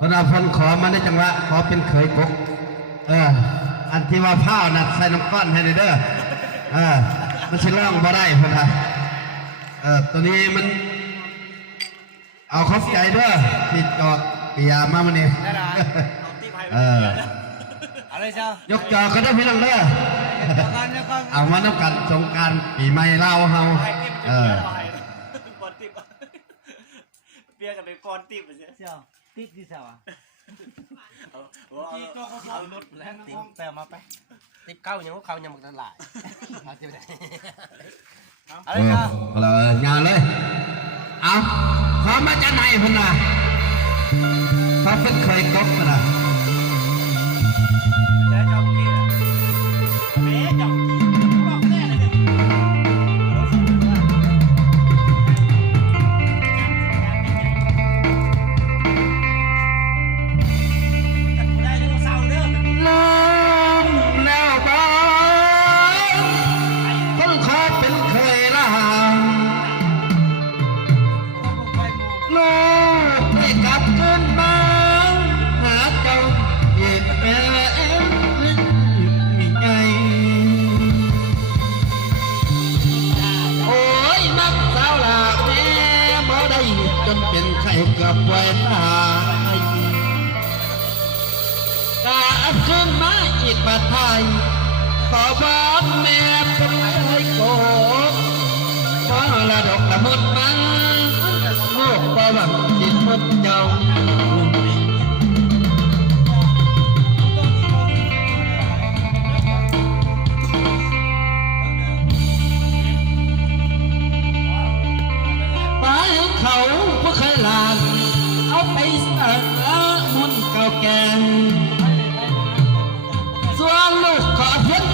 สำหราบฟันขอมาได้จังหวะขอเป็นเคยกกเอออันที่ว่าผ้านัดใส่น้ำก้อนให้เด้อเออมันชิล่องบ่ได้พ่อนะเออตัวนี้มัน เอาขอบใจเด้อที่จอดปียามามันนี่เอออะไรเจ้ายกจอก็ได้พี่น้องเด้อเอามาต้องกันสงการปีใหม่เล่าเฮาเออเปียกันเป็นก่อนติ๊บเจ้า ติ๊บดีสาวะเอาตัวเขาเอารถแล้วติ๊บแต่มาไปติ๊บเข้ายังว่าเขายังมันหลายมาเจ็บได้เอาเลยครับเลยยาเลยเอาขอมาจากไหนพนน่ะเขาเพิ่งเคยก๊อกนะเจ้เจ้ากี้ล่เมย์จ้ากี้ จนเป็นไข้เกือบปตายกาขึ้นมาอีกปาไทยขอบอกแม่เป็นไข้โกขอละดอกละมดมาลูกประวัติจิตมุดเจ้า เอิกละนุ่นเก่าแก่ส่วนลูกขอเพียง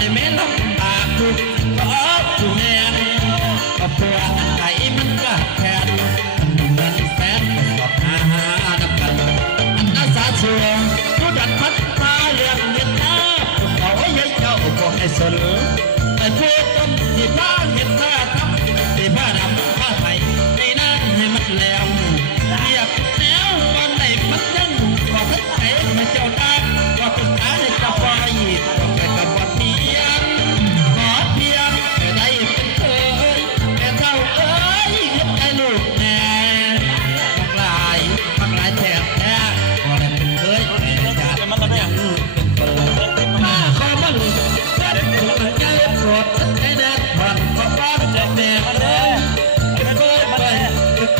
tremenda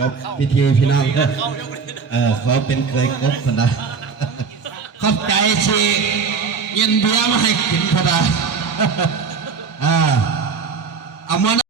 จบพิธีพี่น้องเออเขาเป็นเคยครบพนนขอบใจชีเย็นเบียร์มาให้กินพนาอ่าเอามา